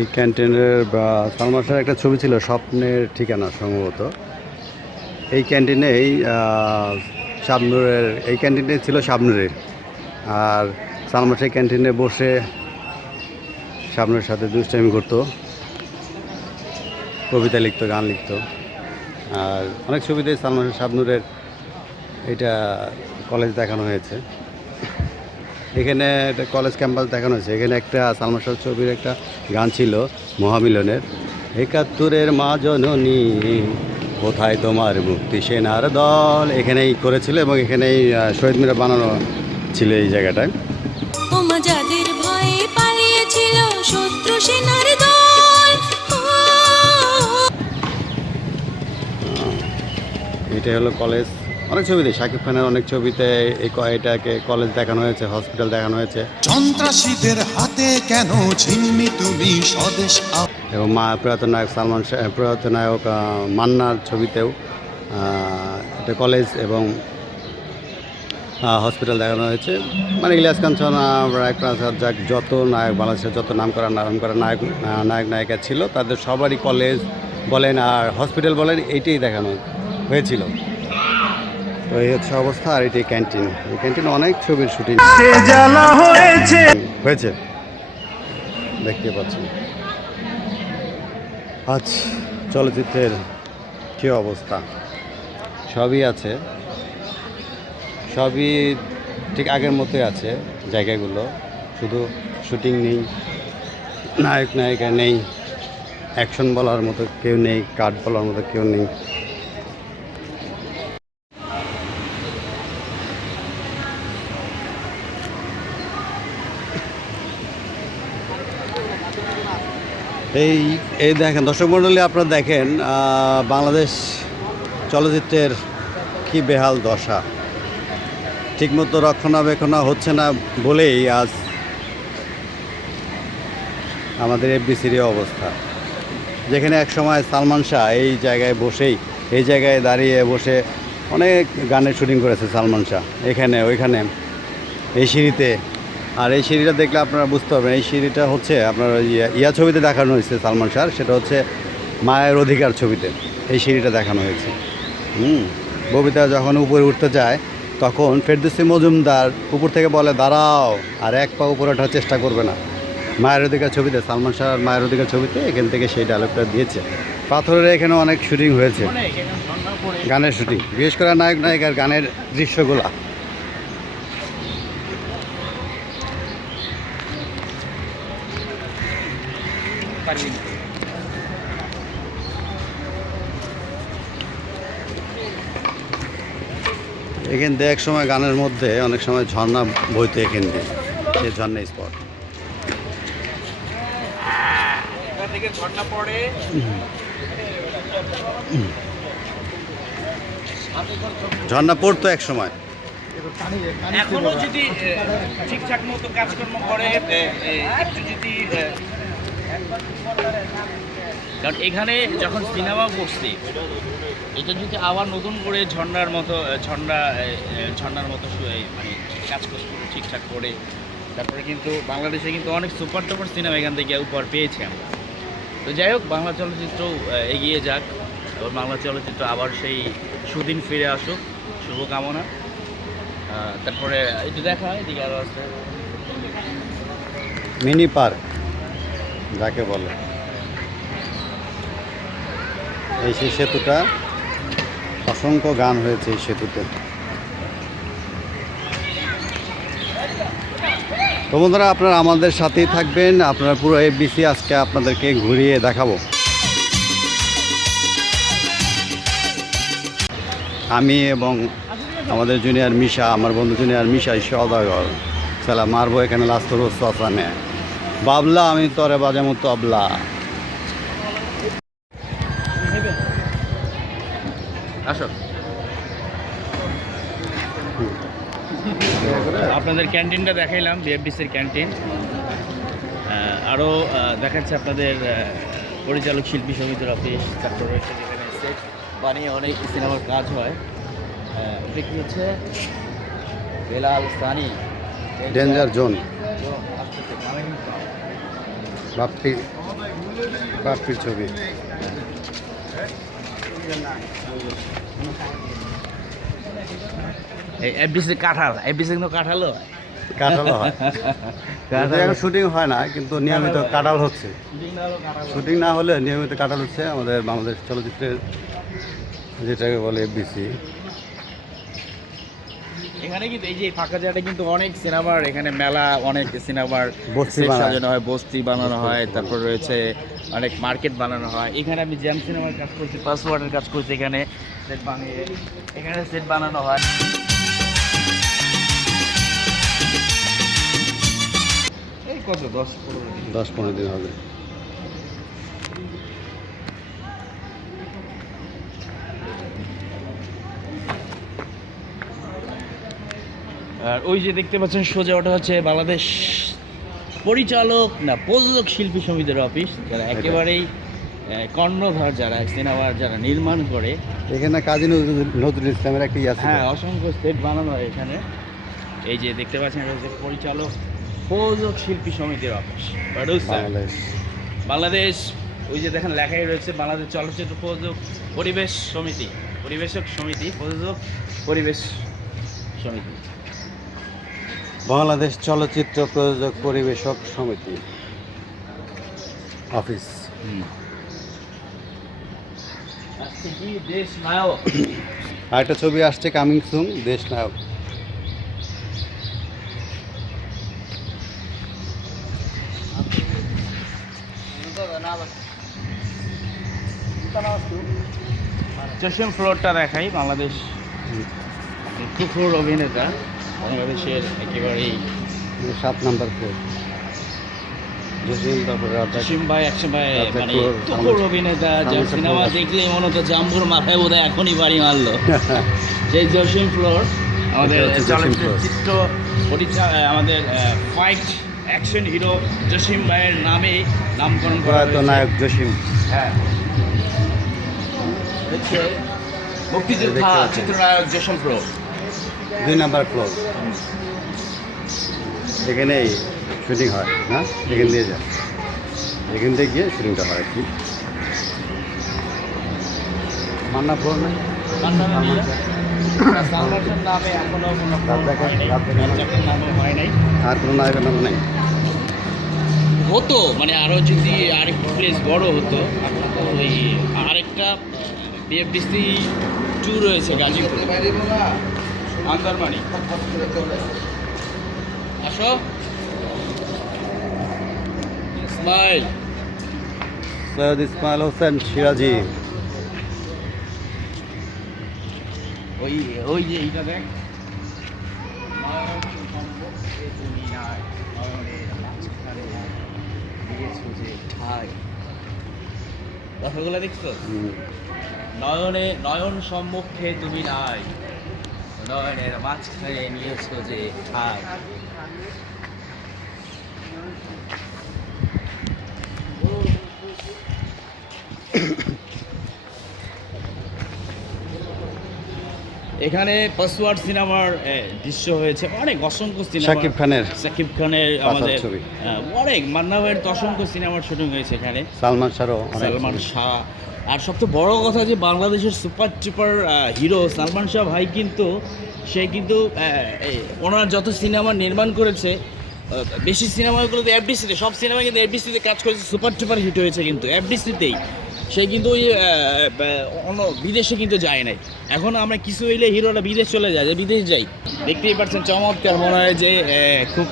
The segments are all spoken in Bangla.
এই ক্যান্টিনের বা সালমান শাহের একটা ছবি ছিল স্বপ্নের ঠিকানা সম্ভবত। এই ক্যান্টিনেই আহ, শাবনুরের এই ক্যান্টিনে ছিল শাবনুরের। আর সালমান শাহ ক্যান্টিনে বসে শাবনুরের সাথে দুষ্টামি করতো। কবিতা লিখতো গান লিখতো। আর অনেক ছবিতেই সালমান শাহ শাবনুরের এটা কলেজ দেখানো হয়েছে। এখানে একটা কলেজ ক্যাম্পাস দেখানো হয়েছে। এখানে একটা সালমান শাহ ছবির একটা গান ছিল মহামিলনের। একাত্তরের মা জননী কোথায় তোমার মুক্তি সেনার দল? এখানেই করেছিল এবং এখানেই শহীদ মিনার বানানো ছিল এই জায়গাটায়। যাদের ভয়ে পালিয়েছিল শত্রু সেনার দল। ও, এটা হলো কলেজ অনেক ছবিতে শাকিব খানের অনেক ছবিতে এই এটাকে কলেজ দেখানো হয়েছে হসপিটাল দেখানো হয়েছে। সন্ত্রাসীদের হাতে কেন ছিন্নি তুমি স্বদেশ এবং মা প্রয়াত নায়ক সালমান প্রয়াত নায়ক মান্নার ছবিতেও এটা কলেজ এবং হসপিটাল দেখানো হয়েছে। মানে ইলিয়াস কাঞ্চন রায়করাজ যাক যত নায়ক বাংলাদেশের যত নাম করা নাম করা নায়ক নায়ক নায়িকা ছিল তাদের সবারই কলেজ বলেন আর হসপিটাল বলেন এইটাই দেখানো হয়েছিল। তো এই হচ্ছে অবস্থা আর এটি ক্যান্টিন এই ক্যান্টিনে অনেক ছবির শুটিং হয়েছে। দেখতে পাচ্ছি। আজ চলচ্চিত্রের কী অবস্থা? সবই আছে। সবই ঠিক আগের মতোই আছে জায়গাগুলো। শুধু শুটিং নেই। নায়ক নায়িকা নেই। অ্যাকশন বলার মতো কেউ নেই কাট বলার মতো কেউ নেই। এই এই দেখেন, দর্শক মণ্ডলী, আপনারা দেখেন বাংলাদেশ চলচ্চিত্রের কি বেহাল দশা। ঠিকমতো রক্ষণাবেক্ষণ হচ্ছে না বলেই আজ আমাদের এফবিসির অবস্থা। যেখানে এক সময় সালমান শাহ এই জায়গায় বসেই, এই জায়গায় দাঁড়িয়ে বসে অনেক গানের শুটিং করেছে সালমান শাহ। এখানে, ওইখানে, এই সিঁড়িতে আর এই সিঁড়িটা দেখলে আপনারা বুঝতে পারবেন এই সিঁড়িটা হচ্ছে আপনার ইয়া- ইয়া ছবিতে দেখানো হয়েছে সালমান শাহ সেটা হচ্ছে মায়ের অধিকার ছবিতে এই সিঁড়িটা দেখানো হয়েছে। হুম ববিতা যখন উপরে উঠতে যায় তখন ফেরদুসি মজুমদার উপর থেকে বলে দাঁড়াও। আর এক পা উপরে ওঠার চেষ্টা করবে না। মায়ের অধিকার ছবিতে সালমান শাহ মায়ের অধিকার ছবিতে এখান থেকে সেই ডায়লগটা দিয়েছে। পাথরের এখানে অনেক শুটিং হয়েছে। গানের শুটিং বিশেষ করে নায়ক নায়িকার গানের দৃশ্যগুলা। এখান দিয়ে এক সময় গানের মধ্যে অনেক সময় ঝর্ণা বইতে এখান দিয়ে সেই ঝর্ণা স্পট ঝর্ণা পড়ে। ঝর্ণা পড়তো এক সময়। এখনও যদি ঠিকঠাক মতো কাজকর্ম করে একটু যদি কারণ এখানে যখন সিনেমা করছি এটা যদি আবার নতুন করে ঝর্ণার মতো ঝর্ণা ঝর্ণার মতো মানে কাজ ঠিকঠাক করে, তারপরে কিন্তু বাংলাদেশে কিন্তু অনেক সুপার টুপার সিনেমা এখান থেকে উপহার পেয়েছি আমরা। তো যাই হোক, বাংলা চলচ্চিত্র এগিয়ে যাক। এবং বাংলা চলচ্চিত্র আবার সেই সুদিন ফিরে আসুক। শুভকামনা। তারপরে একটু দেখা হয়, এদিকে আরও আছে। মিনি পার্ক, যাকে বলে। এই সেই সেতুটা অসংখ্য গান হয়েছে এই সেতুতে। তো বন্ধুরা, আপনারা আমাদের সাথেই থাকবেন। আপনারা পুরো এফবিসি আজকে আপনাদেরকে ঘুরিয়ে দেখাবো। আমি এবং আমাদের জুনিয়র মিশা, আমার বন্ধু জুনিয়র মিশা সদাগর। সালা মারবো এখানে লাস্ট রোজ বাবলা, আমি তরে বাজামো তবলা। আপনাদের ক্যান্টিনটা দেখাইলাম বিএফডিসির ক্যান্টিন। আরও দেখাচ্ছে আপনাদের পরিচালক, শিল্পী, সমিতির অফিস তারপর যেখানে সেট বানিয়ে অনেক সিনেমার কাজ হয়। এটা কি হচ্ছে? বেলাল সানি। ডেঞ্জার জোন বাপ্পি, বাপ্পির ছবি। এফডিসি কাঁঠাল এফডিসি কিন্তু কাঁঠালও হয়। কাঁঠালও হয়। এখন শুটিং হয় না কিন্তু নিয়মিত কাঁঠাল হচ্ছে। শুটিং না হলে নিয়মিত কাঁঠাল হচ্ছে আমাদের বাংলাদেশ চলচ্চিত্রের যেটাকে বলে এফবিসি। এখানে কিন্তু এই যে ফাঁকা জায়গাটা কিন্তু অনেক সিনেমার এখানে মেলা অনেক সিনেমার বস্তি সাজানো হয় বস্তি বানানো হয় তারপর রয়েছে অনেক মার্কেট বানানো হয়। এখানে আমি জ্যাম সিনেমার কাজ করছি পাসওয়ার্ডের কাজ করছি এখানে সেট বানিয়ে। এখানে সেট বানানো হয়। এই কত? দশ পনেরো দশ পনেরো দিন হবে। আর ওই যে দেখতে পাচ্ছেন সোজা ওটা হচ্ছে বাংলাদেশ পরিচালক না প্রযোজক শিল্পী সমিতির অফিস যারা একেবারেই কর্ণধার যারা সিনেমার যারা নির্মাণ করে। এখানে কাজী নজরুল ইসলামের একটা হ্যাঁ অসংখ্য সেট বানানো হয় এখানে। এই যে দেখতে পাচ্ছেন এটা হচ্ছে পরিচালক প্রযোজক শিল্পী সমিতির অফিস প্রডিউসার বাংলাদেশ। বাংলাদেশ ওই যে দেখেন লেখাই রয়েছে বাংলাদেশ চলচ্চিত্র প্রযোজক পরিবেশ সমিতি। পরিবেশক সমিতি প্রযোজক পরিবেশ সমিতি। বাংলাদেশ চলচ্চিত্র প্রযোজক পরিবেশক সমিতি। অফিস। হুম। আজকে কি দেশ নায়ক? আর একটা ছবি আসছে কামিং সুন দেশ নায়ক। ফ্লোরটা দেখাই বাংলাদেশ অভিনেতা। বাংলাদেশের একেবারেই সাত নাম্বার ফ্লোর জসিম তারপরে জসিম ভাই মানে অভিনেতা যার সিনেমা মনে হতো জাম্বুর মাথায় বোধ হয় এখনই বাড়ি মারলো। সেই জসিম ফ্লোর আমাদের চলচ্চিত্র আমাদের ফাইট অ্যাকশন হিরো জসিম ভাইয়ের নামে নামকরণ করা নায়ক জসিম। হ্যাঁ। মুক্তিযোদ্ধা চিত্রনায়ক জসম ফ্লোর দুই নাম্বার ফ্লোর এখানেই শুটিং হয় হ্যাঁ? এখান দিয়ে যায়। এখান থেকে গিয়ে শুটিংটা হয় আর কি। মান্না ফ্লোর না সালমানের নামে এখনও কোনো রাজ্জাকের- নাই। রাজ্জাকের- রাজ্জাকের নামে নাই। আর কোনো নায়কের নাম নেই। হতো মানে আরও যদি আরেকটু প্লেস বড় হতো ওই আরেকটা বিএফডিসি টু রয়েছে গাজীপুর। আন্দারমানি আসো। ইসমাইল। সৈয়দ ইসমাইল হোসেন সিরাজি। ওই ওই যে এইটা দেখ। ঠাই। দেখছ? নয়নে নয়ন সম্মুখে তুমি নাই। মাঝখানে এখানে পাসওয়ার্ড সিনেমার দৃশ্য হয়েছে অনেক অসংখ্য সিনেমা শাকিব খানের সাকিব খানের আমাদের ছবি। অনেক মান্না ভাইয়ের তো অসংখ্য সিনেমার শুটিং হয়েছে এখানে। সালমান অনেক সালমান শাহ আর সবচেয়ে বড় কথা যে বাংলাদেশের super duper hero Salman Shah ভাই কিন্তু সে কিন্তু ওনার যত সিনেমা নির্মাণ করেছে বেশি সিনেমাগুলোতে এফডিসিতে সব সিনেমা কিন্তু এফডিসিতে কাজ করেছে সুপার টুপার হিট হয়েছে কিন্তু এফডিসিতেই সে কিন্তু ওই অন্য বিদেশে কিন্তু যায় নাই। এখন আমরা কিছু হইলে হিরোরা বিদেশ চলে যায় যে বিদেশ যাই। দেখতেই পাচ্ছেন চমৎকার মনে হয় যে খুব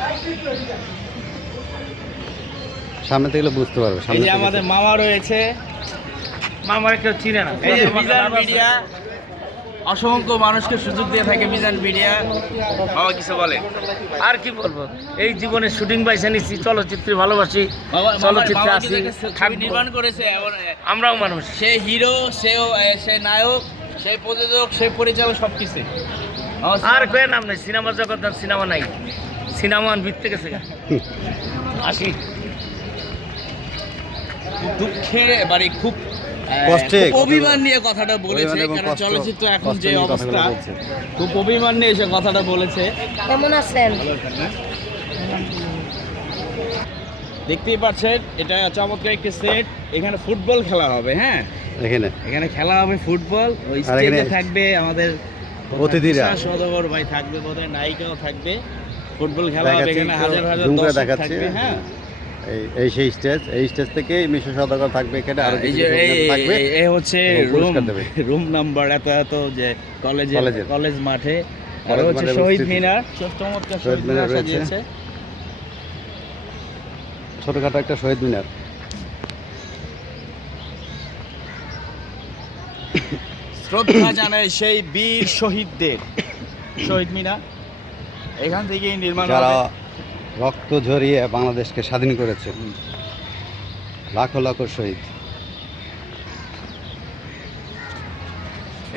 সামনে থেকে বুঝতে পারবে এই যে আমাদের মামা রয়েছে মামার একটা চিনে না। এই যে মিজান মিডিয়া অসংখ্য মানুষকে সুযোগ দিয়ে থাকে মিজান মিডিয়া। বাবা কিছু বলে আর কি বলব? এই জীবনে শুটিং পাইছে নিচ্ছি চলচ্চিত্রে ভালোবাসি চলচ্চিত্রে আছি নির্মাণ করেছে আমরাও মানুষ। সে হিরো সেও সে নায়ক সে প্রযোজক সে পরিচালক সব কিছু আর কয়ে নাম নেই সিনেমা জগৎ সিনেমা নাই। সিনেমা ভিত্তে গেছে। আসি। দুঃখের মানে খুব কষ্টে, অভিমান নিয়ে কথাটা বলেছে কারণ চলচ্চিত্র এখন যে অবস্থা খুব অভিমান নিয়ে সে কথাটা বলেছে। কেমন আছেন? দেখতেই পাচ্ছেন এটা চমৎকার একটি সেট। এখানে ফুটবল খেলা হবে হ্যাঁ? এখানে? এখানে খেলা হবে ফুটবল। ওই স্টেজে থাকবে আমাদের অতিথিরা। সদগর ভাই থাকবে বোধহয় নায়িকাও থাকবে। ফুটবল খেলা হবে এখানে হাজার হাজার দর্শক থাকবে হ্যাঁ। এই এই সেই স্টেজ এই স্টেজ থেকে মিশন সদাগর থাকবে এখানে আরও এই যে এই হচ্ছে রুম রুম নাম্বার এত এত যে কলেজে কলেজ মাঠে আর হচ্ছে শহীদ মিনার চমৎকার শহীদ মিনার। সাজিয়েছে। ছোটখাটো একটা শহীদ মিনার। শ্রদ্ধা জানাই সেই বীর শহীদদের। শহীদ মিনার। এখান থেকেই নির্মাণ যারা রক্ত ঝরিয়ে বাংলাদেশকে স্বাধীন করেছে। লাখো লাখো শহীদ।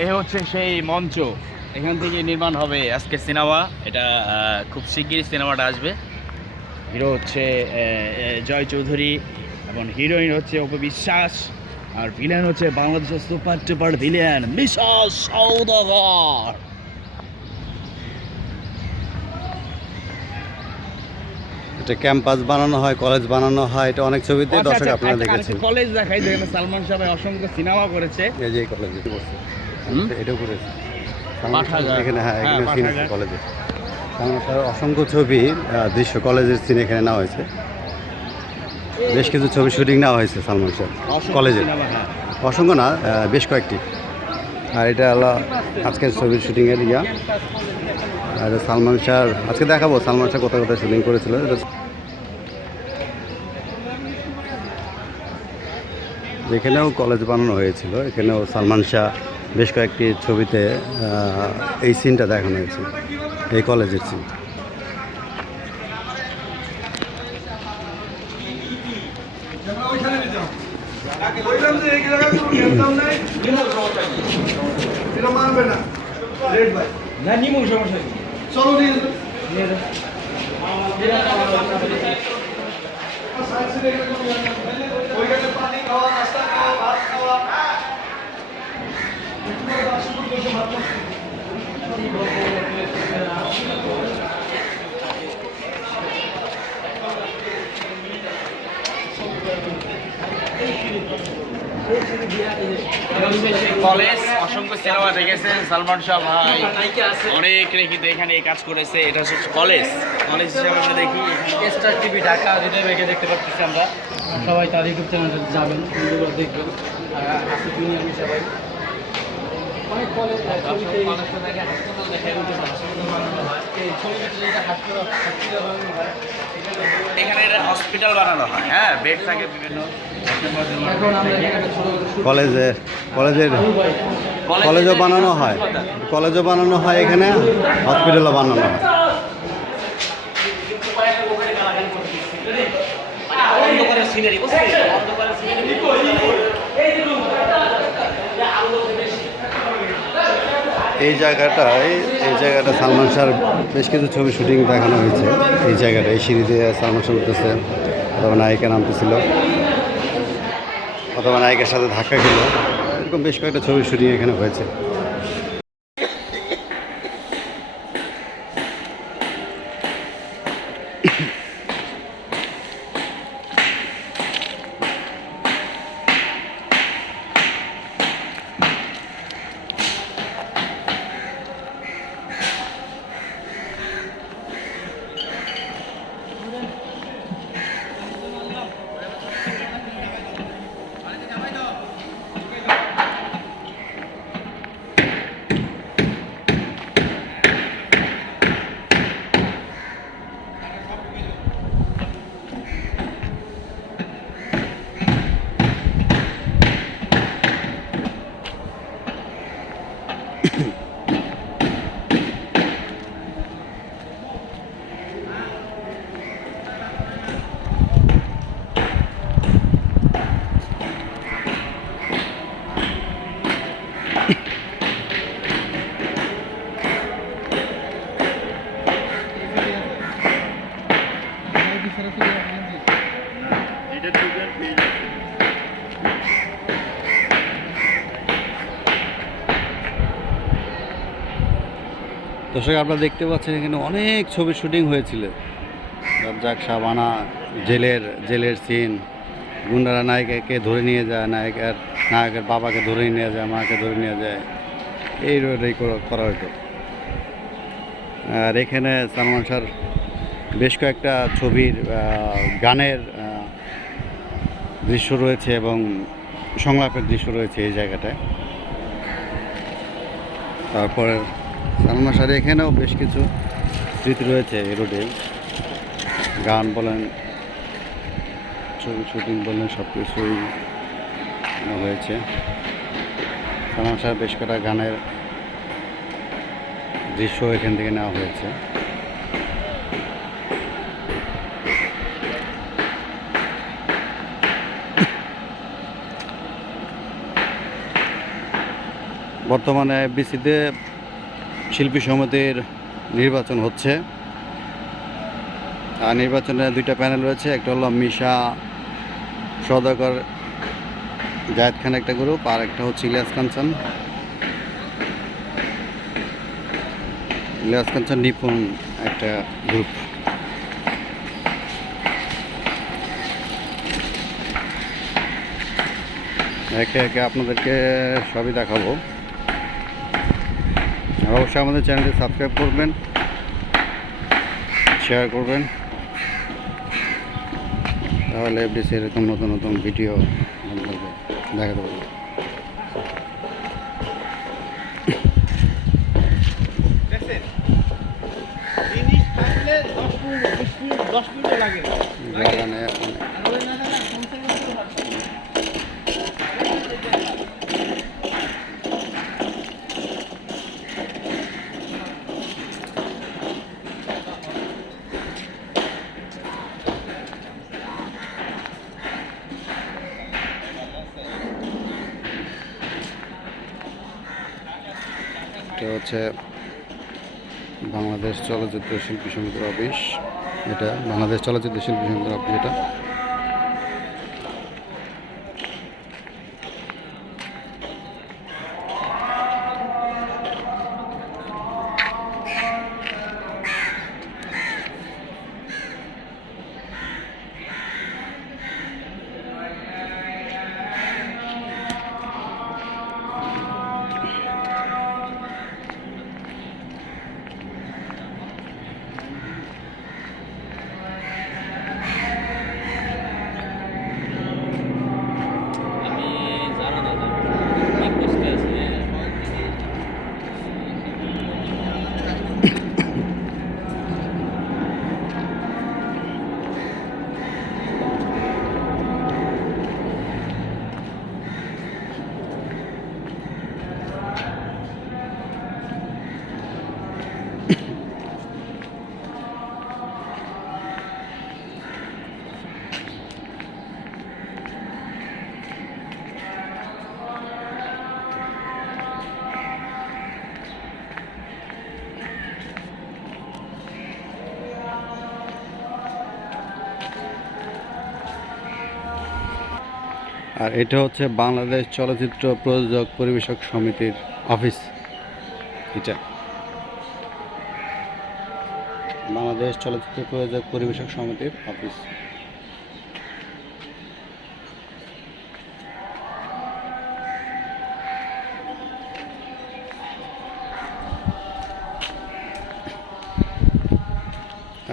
এ হচ্ছে সেই মঞ্চ। এখান থেকে নির্মাণ হবে আজকে সিনেমা। এটা খুব শিগগিরই সিনেমাটা আসবে। হিরো হচ্ছে জয় চৌধুরী এবং হিরোইন হচ্ছে অপবিশ্বাস আর ভিলেন হচ্ছে বাংলাদেশের সুপার টুপার ভিলেন মিশা সৌদাগর এটা ক্যাম্পাস বানানো হয় কলেজ বানানো হয় এটা অনেক ছবিতে আচ্ছা, দর্শক আপনারা দেখেছেন। কলেজ দেখাই যেখানে সালমান ভাই অসংখ্য সিনেমা করেছে। এই যে এই কলেজে করছে? এটাও করেছে। এখানে হ্যাঁ হ্যাঁ, এখানে কলেজে সালমান শাহের অসংখ্য ছবি দৃশ্য কলেজের সিন এখানে নেওয়া হয়েছে। বেশ কিছু ছবি শুটিং নেওয়া হয়েছে সালমান অসংখ্য কলেজে হ্যাঁ। অসংখ্য না বেশ কয়েকটি। আর এটা হলো আজকের ছবির শুটিংয়ের ইয়া। আর সালমান শাহ আজকে দেখাবো সালমান শাহ কোথায় কোথায় শুটিং করেছিল। এখানেও কলেজ বানানো হয়েছিল। এখানেও সালমান শাহ বেশ কয়েকটি ছবিতে এই সিনটা দেখানো হয়েছে, এই কলেজের সিন অসংখ্য সিনেমা দেখেছেন সালমান শাহ ভাই। অনেক রেখিতে এখানে এই কাজ করেছে, এটা হচ্ছে কলেজ। কলেজ হিসেবে দেখি স্টার টিভি ঢাকা হৃদয় বেগে দেখতে পাচ্ছি আমরা। সবাই তার ইউটিউব চ্যানেলে যাবেন দেখবেন। আর সবাই অনেক কলেজ ছবিতে এই হাসপাতাল দেখায় ওই যে হাসপাতাল বানানো হয়। হয় এখানে হসপিটাল বানানো হয়। হ্যাঁ বেড থাকে বিভিন্ন এখন আমরা এখানে ছোটো ছোটো কলেজে কলেজের কলেজও বানানো হয়। কলেজও বানানো হয় এখানে হসপিটালও বানানো হয়। সিনারি এই জায়গাটায়, এই জায়গাটা সালমান শাহর বেশ কিছু ছবি শুটিং দেখানো হয়েছে। এই জায়গাটা, এই সিঁড়ি দিয়ে সালমান শাহ উঠতেছে, অথবা নায়িকা নামতেছিল, অথবা নায়িকার সাথে ধাক্কা খেল, এরকম বেশ কয়েকটা ছবি শুটিং এখানে হয়েছে। দর্শক, আপনারা দেখতে পাচ্ছেন এখানে অনেক ছবি শুটিং হয়েছিল। রাজ্জাক শাবানা, জেলের জেলের সিন গুন্ডারা নায়িকাকে ধরে নিয়ে যায়, নায়িকার, নায়কের বাবাকে ধরে নিয়ে যায়, মাকে ধরে নিয়ে যায়। এই রোডেই করা হতো আর এখানে সালমান শাহর বেশ কয়েকটা ছবির গানের দৃশ্য রয়েছে এবং সংলাপের দৃশ্য রয়েছে এই জায়গাটায়। তারপরে সালমান শাহের এখানেও বেশ কিছু স্মৃতি রয়েছে এই রোডে। গান বলেন, ছবি শুটিং বলেন সব কিছুই হয়েছে। সালমান শাহের বেশ কটা গানের দৃশ্য এখান থেকে নেওয়া হয়েছে। বর্তমানে বিসিতে শিল্পী সমিতির নির্বাচন হচ্ছে। আর নির্বাচনে দুইটা প্যানেল রয়েছে, একটা হলো মিশা সদাগর, জায়েদ খান একটা গ্রুপ, আর একটা হচ্ছে ইলিয়াস কাঞ্চন ইলিয়াস কাঞ্চন নিপুণ একটা গ্রুপ। একে একে আপনাদেরকে সবই দেখাবো। অবশ্যই আমাদের চ্যানেলটি সাবস্ক্রাইব করবেন শেয়ার করবেন। তাহলে এফডিসি এরকম নতুন নতুন ভিডিও আপনাদেরকে দেখাতে পারব। বাগানে অনেক এটা হচ্ছে বাংলাদেশ চলচ্চিত্র শিল্পী সমিতির অফিস এটা বাংলাদেশ চলচ্চিত্র শিল্পী সমিতির অফিস এটা আর এটা হচ্ছে বাংলাদেশ চলচ্চিত্র প্রযোজক পরিবেশক সমিতির অফিস। এটা। বাংলাদেশ চলচ্চিত্র প্রযোজক পরিবেশক সমিতির অফিস।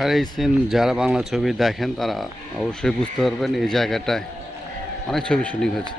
আর এই সিন যারা বাংলা ছবি দেখেন তারা অবশ্যই বুঝতে পারবেন এই জায়গাটায় অনেক ছবি শুটিং হয়েছে।